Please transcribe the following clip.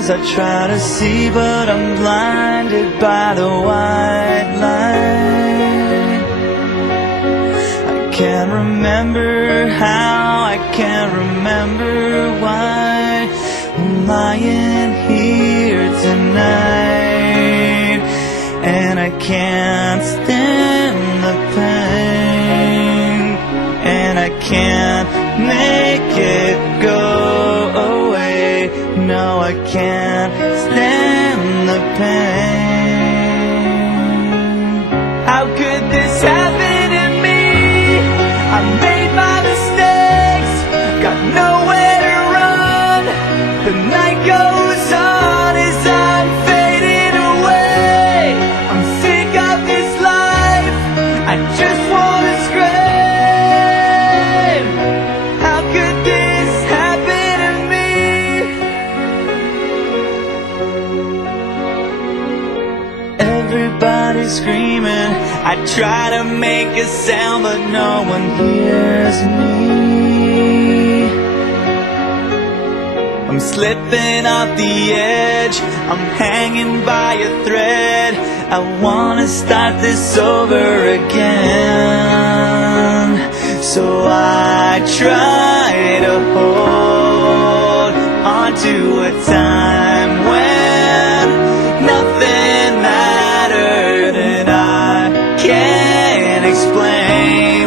stars I try to see, but I'm blinded by the white light. I can't remember how, I can't remember why I'm lying here tonight, and I can't stand the pain, and I can't make it go away. No, I can't stand the pain. How could this happen to me? I made my mistakes, got nowhere to run. The night goes on as I'm fading away. I'm sick of this life, I just wanna scream. How could this happen to me? Everybody's screaming, I try to make a sound, but no one hears me. I'm slipping off the edge, I'm hanging by a thread. I wanna start this over again, so I try to hold on to a time when nothing mattered, and I can't explain